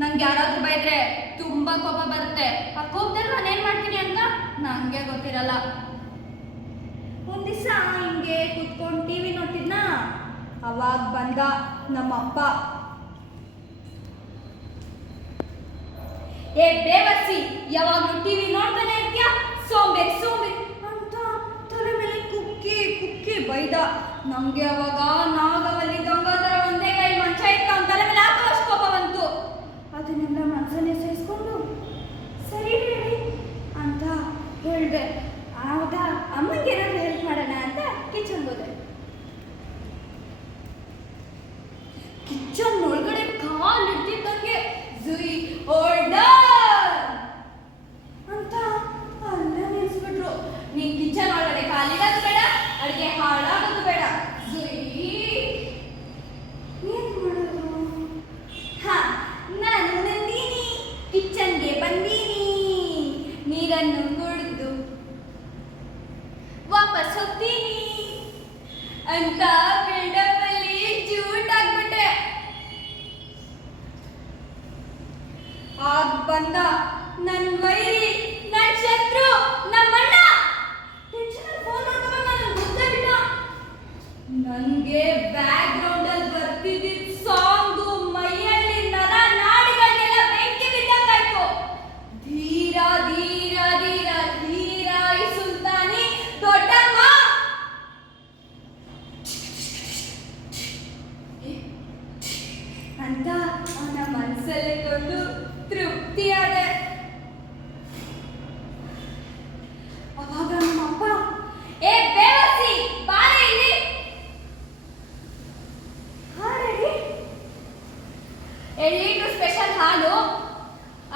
ನಂಗೆ ಯಾರಾದ್ರೂ ಬೈದ್ರೆ ತುಂಬಾ ಕೋಪ ಬರುತ್ತೆ. ಆ ಕೋಪದಲ್ಲಿ ನಾನು ಏನ್ ಮಾಡ್ತೀನಿ ಅಂತ? ನಂಗೆ ಗೊತ್ತಿರಲ್ಲ. ಒಂದ್ ದಿವಸ ಹಿಂಗೆ ಕುತ್ಕೊಂಡು ಟಿವಿ ನೋಡ್ತಿದ್ನ? ಅವಾಗ ಬಂದ ನಮ್ಮ ಅಪ್ಪ ಏ ಬೇವರ್ಸಿ ಯಾವಾಗ್ಲೂ ಟಿವಿ ನೋಡ್ತಾನೆ ಇರ್ತೀಯ? ಸೋಂಬೆ ಸೋಂಬೆ. ಅಂತ ತಲೆ ಮೇಲೆ ಕುಕ್ಕಿ ಕುಕ್ಕಿ ಬೈದ. ನಮ್ಗೆ ಅವಾಗ ನಾಗವಲ್ಲಿ ಗಂಗಾಧರ ಹೇಳ್ದೆ, ಆಗ ಅಮ್ಮಂಗೆ ಏನಾದ್ರು ಹೆಲ್ಪ್ ಮಾಡೋಣ ಅಂತ ಕಿಚನ್ ಹೋದೆ. ಕಿಚನ್ ಒಳಗಡೆ ಕಾಲ್ ಇಡ್ತಿದ್ದಂಗೆ ಜುಯ್ ಅಂತ ಅಲ್ಲ ನಿಲ್ಸ್ಬಿಟ್ರು ನೀನ್ ಕಿಚನ್ ಒಳಗಡೆ ಕಾಲಿಡೋದು ಬೇಡ, ಅಡಿಗೆ ಹಾಳಾಗೋದು ಬೇಡ ಜುಯ್ ಏನ್ ಮಾಡೋದು? ಹಾ, ನಾನು ನಂದಿನಿ ಕಿಚನ್ಗೆ ಬಂದೀನಿ. ನೀರನ್ನು ಅಂತ ಬಿಲ್ಡಪ್ ಅಲ್ಲಿ ಜೂಟ್ ಆಗ್ಬಿಟ್ಟೆ. ಆಗ ಬಂದ ನನ್ ವೈರಿ. ಅಂತ ಅವನ ಮನಸ್ಸಲ್ಲೇ ಕೊಂಡು ತೃಪ್ತಿಯಾದೆ ಅವಾಗ ನಮ್ಮಪ್ಪ, ಏ ಬೇವಸಿ ಬಾರೆ ಇಲ್ಲಿ. ಹಾ ರೆಡಿ ಎರಡು ಲೀಟ್ರ್ ಸ್ಪೆಷಲ್ ಹಾಲು,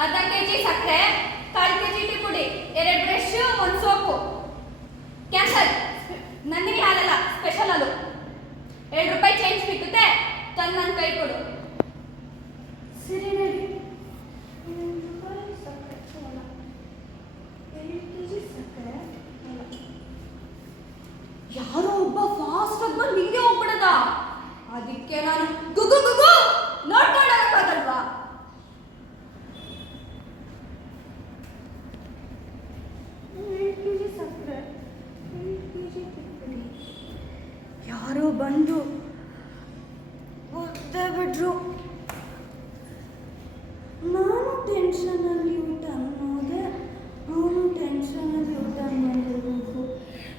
ಅರ್ಧ ಕೆಜಿ ಸಕ್ಕರೆ, ಕಾಲು ಕೆ ಜಿ ಟೀ ಪುಡಿ, ಎರಡು ಬ್ರಷ್, ಒಂದು ಸೋಪು. ಯಾರೋ ಒಬ್ಬ ಫಾಸ್ಟ್ ಆಗಿ ಬಂದು ಹಿಂಗೆ ಹೋಗ್ಬಿಡದ? ಅದಕ್ಕೆ ನಾನು ಗುಗು ಗುಗು ನೋಡ್ಕೊಂಡೋಗಕ್ಕಾಗಲ್ವಾ ಯಾರೋ ಬಂದು ಒದ್ದೆ ಬಿಟ್ರು ನಾನು ಟೆನ್ಷನಲ್ಲಿ ಊಟ ಅನ್ನೋದೆ ಅವನು ಟೆನ್ಷನಲ್ಲಿ ಊಟ ಮಾಡಿರಬೇಕು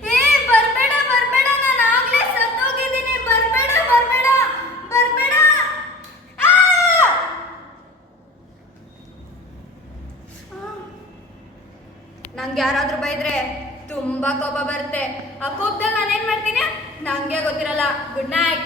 ಏ, ಬರಬೇಡ ಬರಬೇಡ, ನಾನು ಆಗ್ಲೇ ಸತ್ತೋಗಿದ್ದೀನಿ. ಬರಬೇಡ ಬರಬೇಡ ಬರಬೇಡ. ನಂಗೆ ಯಾರಾದ್ರೂ ಬೈದ್ರೆ ತುಂಬಾ ಕೋಪ ಬರುತ್ತೆ. ಆ ಕೋಪದಲ್ಲಿ ನಾನು ಏನ್ ಮಾಡ್ತೀನಿ? ನಂಗೆ ಗೊತ್ತಿರಲ್ಲ. Good night